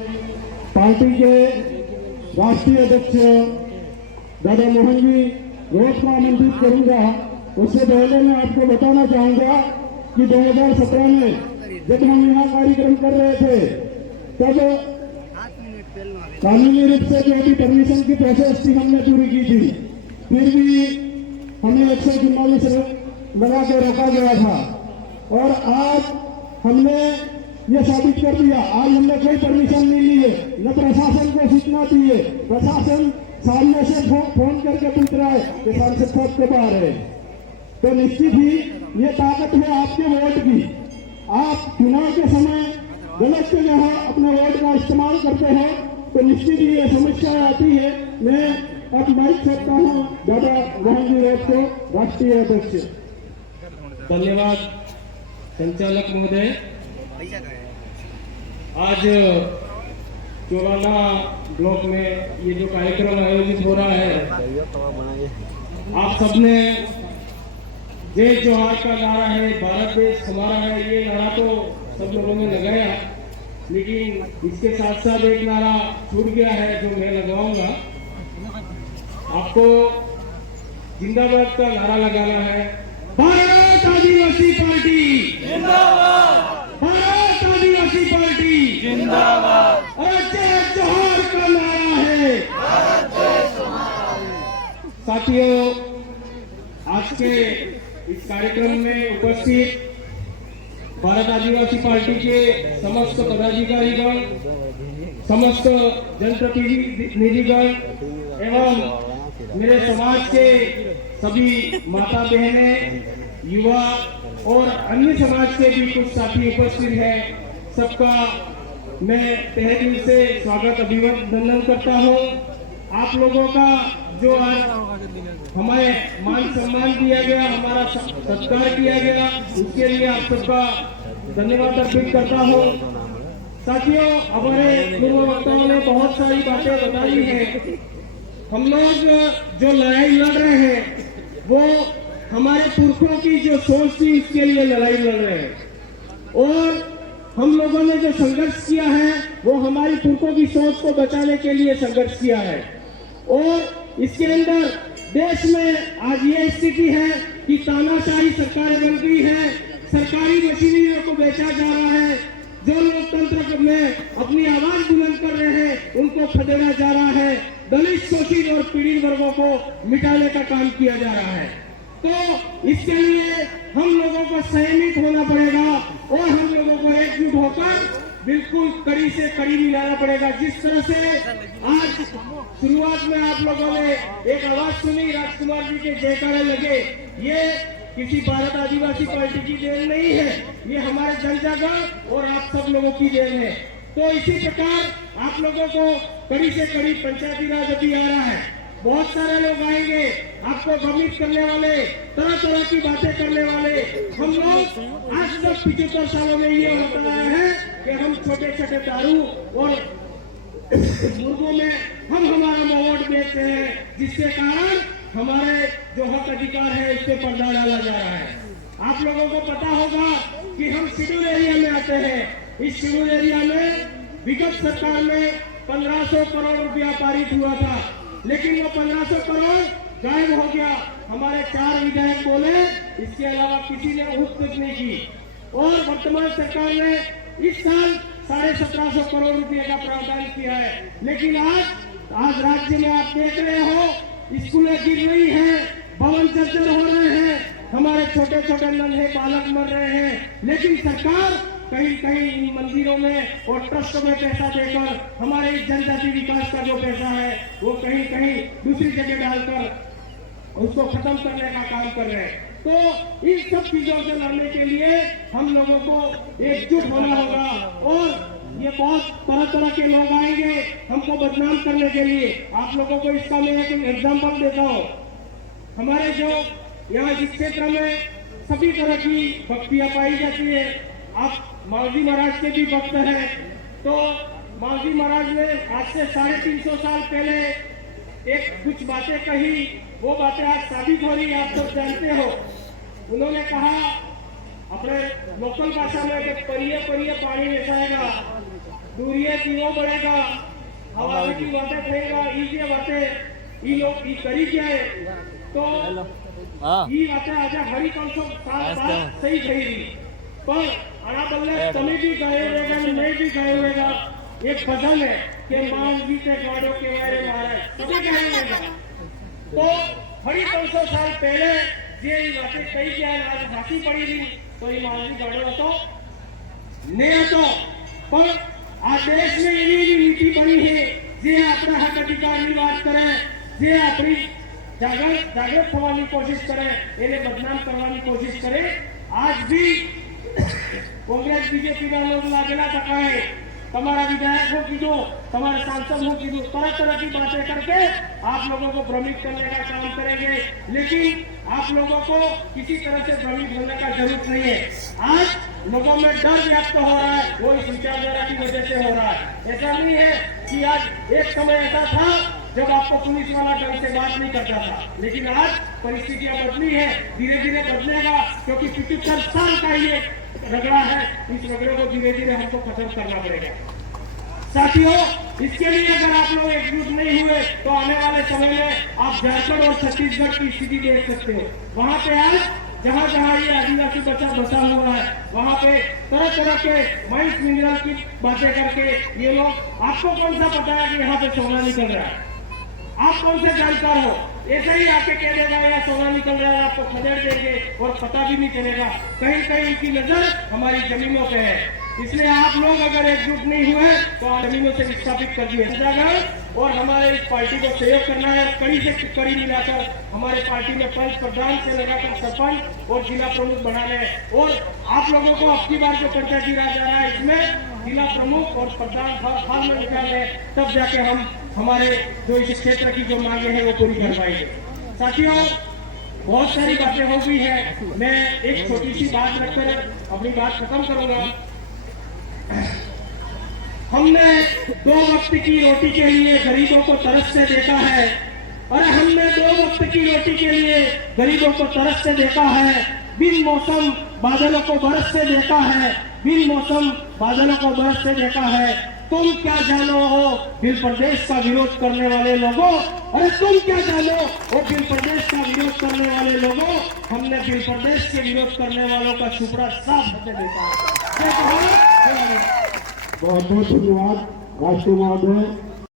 Party के राष्ट्रीय अध्यक्ष दादा मोहन जी रोज को आमंत्रित करूंगा। उससे पहले मैं आपको बताना चाहूंगा कि 2017 में जब हम यहाँ कार्यक्रम कर रहे थे तब कानूनी रूप से जो भी परमिशन की प्रोसेस थी हमने पूरी की थी, फिर भी हमें 144 लगा के रोका गया था। और आज हमने ये साबित कर दिया, आज हमने कोई परमिशन नहीं ली है, न प्रशासन को सूचना दी है। प्रशासन सामने से फोन करके पूछ रहा है कि सांसद साहब कब आ रहे हैं। तो निश्चित ही ये ताकत है आपके वोट की। आप चुनाव के समय गलत जगह अपने वोट का इस्तेमाल करते हो तो निश्चित ही ये समस्या आती है। मैं अब माइक सकता हूँ दादा मोहन जी रोड को राष्ट्रीय अध्यक्ष। धन्यवाद संचालक महोदय। आज चौराना ब्लॉक में ये जो कार्यक्रम आयोजित हो रहा है, आप सबने जय जोहार का नारा है, भारत देश हमारा है, ये नारा तो सब लोगों ने लगाया, लेकिन इसके साथ साथ एक नारा छूट गया है जो मैं लगवाऊंगा। आपको जिंदाबाद का नारा लगाना है। भारत आदिवासी पार्टी जिंदाबाद, भारत आदिवासी पार्टी जिंदाबाद। और जय जोहार का नारा है। साथियों, आज के इस कार्यक्रम में उपस्थित भारत आदिवासी पार्टी के समस्त पदाधिकारीगण, समस्त जनप्रतिनिधिगण एवं मेरे समाज के सभी माता बहनें, युवा और अन्य समाज के भी कुछ साथी उपस्थित हैं, सबका मैं तहे दिल से स्वागत अभिनंदन करता हूं। आप लोगों का जो आज हमें मान सम्मान दिया गया, हमारा सत्कार किया गया, उसके लिए आप सबका धन्यवाद अर्पित करता हूं। साथियों, हमारे पूर्व वक्ताओं ने बहुत सारी बातें बताई हैं। हम लोग जो लड़ाई लड़ रहे हैं वो हमारे पुरखों की जो सोच थी उसके लिए लड़ाई लड़ रहे हैं, और हम लोगों ने जो संघर्ष किया है वो हमारी पुरखों की सोच को बचाने के लिए संघर्ष किया है। और इसके अंदर देश में आज ये स्थिति है कि तानाशाही सरकारें बन गई है, सरकारी मशीनरियों को बेचा जा रहा है, जो लोकतंत्र में अपनी आवाज बुलंद कर रहे हैं उनको खदेड़ा जा रहा है, दलित, शोषित और पीड़ित वर्गों को मिटाने का काम किया जा रहा है। तो इसके लिए हम लोगों को संयमित होना पड़ेगा और हम लोगों को एकजुट होकर बिल्कुल कड़ी से कड़ी मिलाना पड़ेगा। जिस तरह से आज शुरुआत में आप लोगों ने एक आवाज सुनी, राजकुमार जी के जयकारे लगे, ये किसी भारत आदिवासी पार्टी की देन नहीं है, ये हमारे जनजागरण और आप सब लोगों की देन है। तो इसी प्रकार आप लोगों को कड़ी से कड़ी पंचायती राज अभी आ रहा है, बहुत सारे लोग आएंगे आपको भ्रमित करने वाले, तरह तरह की बातें करने वाले। हम लोग आज तक 75 सालों में ये होता आया है कि हम छोटे छोटे दारू और मुर्गों में हम हमारा वोट देते हैं, जिसके कारण हमारे जो हक अधिकार है इस पे पर्दा डाला जा रहा है। आप लोगों को पता होगा कि हम शेड्यूल एरिया में आते हैं। इस शेड्यूल एरिया में विगत सरकार में 1500 करोड़ रुपया पारित हुआ था, लेकिन वो 1500 करोड़ गायब हो गया। हमारे 4 विधायक बोले, इसके अलावा किसी ने उठ कुछ नहीं की। और वर्तमान सरकार ने इस साल 1750 करोड़ रुपए का प्रावधान किया है, लेकिन आज राज्य में आप देख रहे हो स्कूलें गिर रही हैं, भवन जर्जर हो रहे हैं, हमारे छोटे छोटे नन्हे बालक मर रहे हैं, लेकिन सरकार कहीं कहीं इन मंदिरों में और ट्रस्ट में पैसा देकर हमारे जनजाति विकास का जो पैसा है वो कहीं कहीं दूसरी जगह डालकर उसको खत्म करने का काम कर रहे हैं। तो इन सब चीजों से लड़ने के लिए हम लोगों को एकजुट होना होगा। और ये बहुत तरह तरह के लोग आएंगे हमको बदनाम करने के लिए। आप लोगों को इसका मैं एक एग्जाम्पल देता हूँ। हमारे जो यहाँ इस क्षेत्र में सभी तरह की भक्तियां पाई जाती है। आप मावजी महाराज के भी भक्त हैं, तो मावजी महाराज ने आज से 350 साल पहले एक कुछ बातें कही, वो बातें आज साबित हो रही, आप सब जानते हो। उन्होंने कहा अपने लोकल भाषा में कि परिये परिये पानी मिसाएगा, दूरिये जीवो बढ़ेगा, हवा की बातें करेगा, ये बातें ये लोग ये करी क्या है तो ये बातें आज हरी कौन सो बात सही कही रही पर आना बल्ले तुम्हें भी गए होगा मैं भी गए होगा एक भजन है कि मान जी से गाड़ो के मेरे महाराज सभी गए होगा तो हरी कौन सौ साल पहले ये बातें कही क्या आज हाथी पड़ी थी तो ये मान जी गाड़ो तो नहीं तो पर आज देश में ये नीति बनी है जे अपना हक अधिकार की बात करें जे अपनी जागृत होने की कोशिश करें इन्हें बदनाम करने की कोशिश करें आज भी कांग्रेस बीजेपी का लोग लागेला तका है तुम्हारा विधायक हो कीधो तुम्हारे सांसद हो कीधो तरह तरह की बातें करके आप लोगों को भ्रमित करने का काम करेंगे लेकिन आप लोगों को किसी तरह से भ्रमित होने का जरूरत नहीं है आज लोगों में डर व्यक्त हो रहा है वो इस विचारधारा की वजह से हो रहा है ऐसा नहीं है कि आज एक समय ऐसा था जब आपको पुलिस वाला ढंग से बात नहीं करता था लेकिन आज परिस्थितियां बदली है धीरे धीरे बदलेगा क्योंकि 75 साल का ये रगड़ा है इस रगड़े को धीरे धीरे हमको खत्म करना पड़ेगा साथियों इसके लिए अगर आप लोग एकजुट नहीं हुए तो आने वाले समय में आप झारखंड और छत्तीसगढ़ की स्थिति देख सकते हो वहां पे आज जहाँ जहाँ ये आदिवासी बच्चा बसा हुआ है वहाँ पे तरह तरह के माइंस मिनरल की बातें करके ये लोग आपको कौन सा पता है कि यहाँ पे सोना निकल रहा है आप कौन से जानकार हो ऐसे ही आके कह देगा यहाँ सोना निकल रहा है आपको खदेड़ देंगे और पता भी नहीं चलेगा कहीं कहीं इनकी नजर हमारी जमीनों पे है इसलिए आप लोग अगर एकजुट नहीं हुए तो जमीनों से विस्थापित कर दिए और हमारे इस पार्टी को सहयोग करना है कड़ी से कड़ी मिलाकर हमारे पार्टी में पंच प्रधान से लगाकर सरपंच और जिला प्रमुख बनाने और आप लोगों को अब की बार जो पंचायत राज जा रहा है इसमें जिला प्रमुख और प्रधान हाल में निकाले तब जाके हम हमारे जो इस क्षेत्र की जो मांगे हैं वो पूरी कर पाएंगे साथियों बहुत सारी बातें हो गई है मैं एक छोटी सी बात रखकर अपनी बात खत्म करूंगा हमने 2 वक्त की रोटी के लिए गरीबों को तरस से देखा है और हमने 2 वक्त की रोटी के लिए गरीबों को तरस से देखा है बिन मौसम बादलों को बरस से देखा है बिन मौसम बादलों को बरस से देखा है तुम क्या जानो हो बिल प्रदेश का विरोध करने वाले लोगों अरे तुम क्या जानो वो बिल प्रदेश का विरोध करने वाले लोगों हमने बिल प्रदेश के विरोध करने वालों का सुपड़ा साफ होते देखा है बहुत बहुत धन्यवाद राष्ट्रीय महोदय